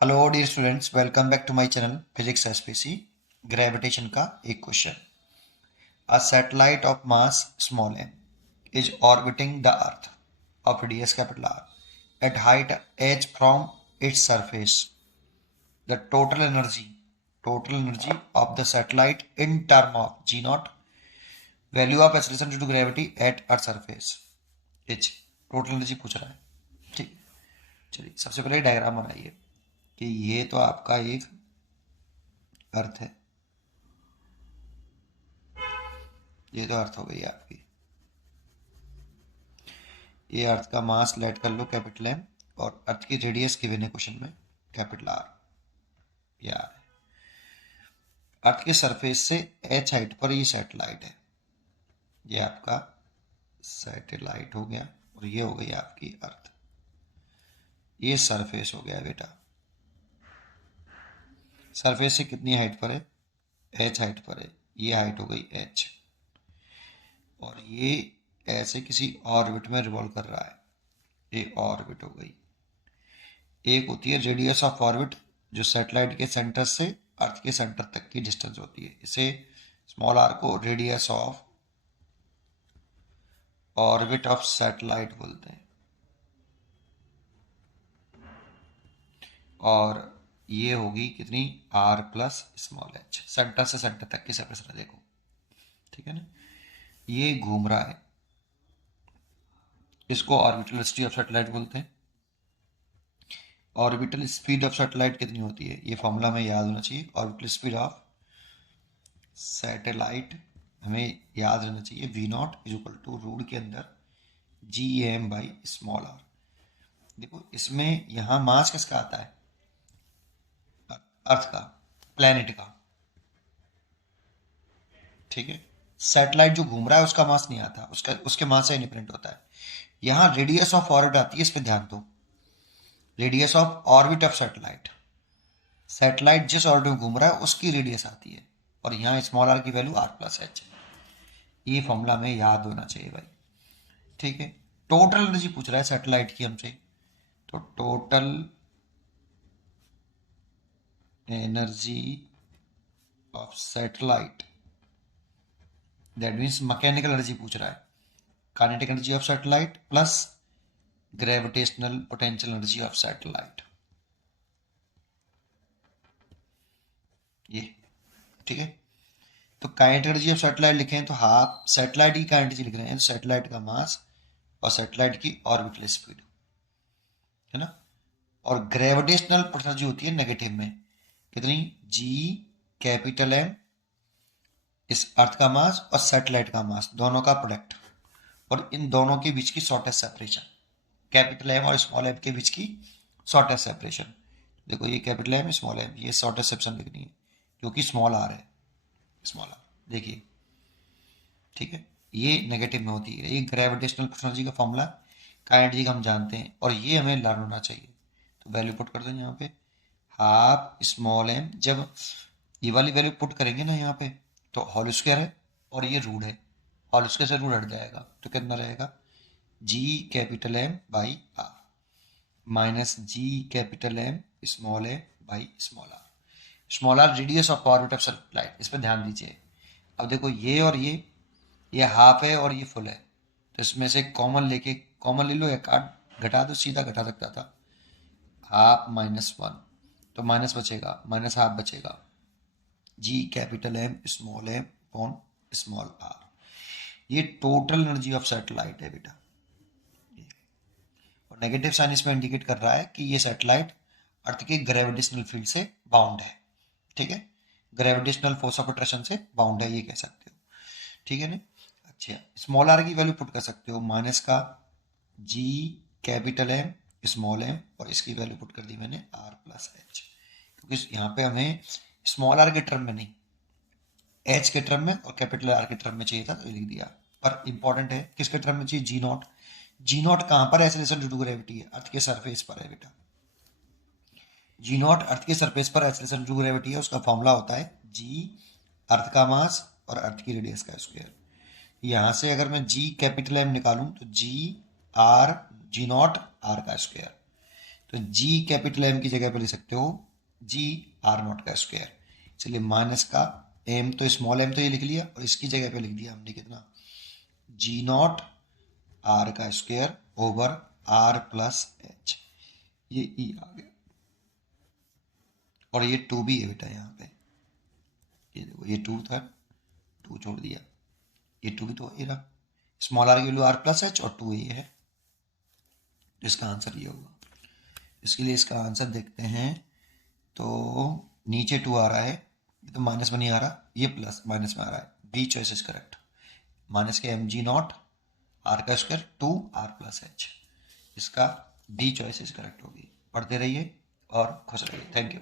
Hello dear students, welcome back to my channel physics SPC. Gravitation का एक question. A satellite of mass small M is orbiting the earth of radius capital R at height h from its surface. The total energy of the satellite in term of g not, value of acceleration due to gravity at earth surface. h total energy पूछ रहा है। ठीक, चलिए सबसे पहले diagram बनाइए कि ये तो आपका एक अर्थ है, ये तो अर्थ हो गई आपकी। ये अर्थ का मास लेट कर लो कैपिटल एम, और अर्थ की रेडियस गिवन है क्वेश्चन में कैपिटल आर। ये आर है। अर्थ के सरफेस से एच हाइट पर ये सैटेलाइट है। ये आपका सैटेलाइट हो गया और ये हो गई आपकी अर्थ। ये सरफेस हो गया बेटा। सरफेस से कितनी हाइट पर है? एच हाइट पर है। ये हाइट हो गई एच, और ये ऐसे किसी ऑर्बिट में रिवॉल्व कर रहा है। ये ऑर्बिट हो गई। एक होती है रेडियस ऑफ ऑर्बिट, जो सैटेलाइट के सेंटर से अर्थ के सेंटर तक की डिस्टेंस होती है। इसे स्मॉल आर को radius of orbit of satellite बोलते हैं। और ये होगी कितनी? R plus small H. Centre से सेंटर तक की सेपरेशन है, देखो। ठीक है ना। ये घूम रहा है, इसको ऑर्बिटल वेलोसिटी ऑफ सैटेलाइट बोलते हैं। ऑर्बिटल स्पीड ऑफ सैटेलाइट कितनी होती है? ये फॉर्मूला हमें याद होना चाहिए। ऑर्बिटल स्पीड ऑफ सैटेलाइट हमें याद रहना चाहिए। V not is equal to root के अंदर G M by small R. देखो इसमें यहाँ मास किसका आता है? अर्थ का, प्लेनेट का। ठीक है। सैटेलाइट जो घूम रहा है उसका मास नहीं आता, उसके मास से इंडिपेंडेंट होता है। यहाँ रेडियस ऑफ ऑर्बिट आती है, इस पर ध्यान दो। Radius of orbit of satellite, satellite जिस ऑर्बिट में घूम रहा है उसकी रेडियस आती है, और यहाँ स्मॉल आर की वैल्यू आर प्लस एच। ये फॉर्मूला हमें याद होना चाहिए भाई। ठीक है। टोटल एनर्जी पूछ रहा है सैटेलाइट की हमसे, तो total energy of satellite, that means mechanical energy पूछ रहा है। Kinetic energy of satellite plus gravitational potential energy of satellite. ये ठीक है। तो काइनेटिक एनर्जी ऑफ सैटेलाइट लिखे हैं तो हाफ सैटेलाइट की काइनेटिक लिख रहे हैं, सैटेलाइट का मास और सैटेलाइट की ऑर्बिटल स्पीड, है ना। और ग्रेविटेशनल एनर्जी होती है नेगेटिव में, कितनी? जी कैपिटल एम, इस अर्थ का मास और सैटेलाइट का मास दोनों का प्रोडक्ट, और इन दोनों के बीच की शॉर्टेस्ट सेपरेशन। कैपिटल एम और स्मॉल एम के बीच की शॉर्टेस्ट सेपरेशन। देखो ये कैपिटल एम स्मॉल एम, ये शॉर्टेस्ट सेपरेशन लिखनी है, जो कि स्मॉल आर है। स्मॉल आर देखिए। ठीक है। ये नेगेटिव में होती है। ये ग्रेविटेशनल एनर्जी का फॉर्मूला, काइनेटिक का हम जानते हैं, और ये हमें लर्न होना चाहिए। तो वैल्यू पुट कर दें यहाँ पे, हाफ स्मॉल एम। जब ये वाली वैल्यू पुट करेंगे ना यहाँ पे, तो होल स्क्वायर है और ये रूट है, होल स्क्वायर से रूट हट जाएगा, तो कितना रहेगा? G capital M by R minus G capital M small M by small R. Small R radius of orbit of satellite, इस पर ध्यान दीजिए। अब देखो ये और ये हाफ है और ये फुल है, तो इसमें से कॉमन लेके, कॉमन ले लो या काट घटा दो, सीधा घटा सकता था। हाफ माइनस वन, तो माइनस बचेगा, माइनस हाफ बचेगा। G capital M upon small R. ये टोटल एनर्जी ऑफ सैटेलाइट है बेटा। और नेगेटिव साइन इसमें इंडिकेट कर रहा है कि ये सैटेलाइट अर्थ के ग्रेविटेशनल फील्ड से बाउंड है। ठीक है। ग्रेविटेशनल फोर्स ऑफ अट्रैक्शन से बाउंड है, ये कह सकते हो। ठीक है ना। अच्छा, स्मॉल आर की वैल्यू पुट कर सकते हो, माइनस का जी कैपिटल एम स्मॉल एम, और इसकी वैल्यू पुट कर दी मैंने आर प्लस एच, क्योंकि यहाँ पे हमें स्मॉल आर के टर्म में नहीं, एच के टर्म में और कैपिटल आर के टर्म में चाहिए था, तो लिख दिया। पर इंपॉर्टेंट है किसके टर्म में चाहिए? जी नॉट। जी नॉट कहाँ पर है? एक्सेलरेशन ड्यू टू ग्रेविटी है, अर्थ के सरफेस पर है बेटा। जी नॉट अर्थ के सरफेस पर एक्सेलरेशन ड्यू टू ग्रेविटी है, उसका फॉर्मूला होता है जी अर्थ का मास और अर्थ की रेडियस का स्क्वायर। यहाँ से अगर मैं जी कैपिटल एम निकालूं तो जी आर, जी नॉट आर का स्क्वायर। तो जी कैपिटल एम की जगह पे लिख सकते हो जी आर नॉट का स्क्वायर। चलिए माइनस का एम तो स्मॉल एम तो ये लिख लिया और इसकी जगह पे लिख दिया हमने कितना, जी नॉट आर का square over R plus H, ये ई आ गया। और ये 2 भी है बेटा यहाँ पे, ये देखो ये 2 था, 2 छोड़ दिया, ये 2 भी तो ये रहा, स्मॉल आर की वैल्यू आर प्लस एच और 2 ये है, इसका आंसर ये होगा। इसके लिए इसका आंसर देखते हैं, तो नीचे 2 आ रहा है, ये तो माइनस में नहीं आ रहा, ये प्लस माइनस में आ रहा है, B choice is correct. Minus के एम जी नॉट आर का स्क्वायर 2 आर प्लस एच, इसका बी चॉइस इज करेक्ट होगी। पढ़ते रहिए और खुश रहिए। Thank you.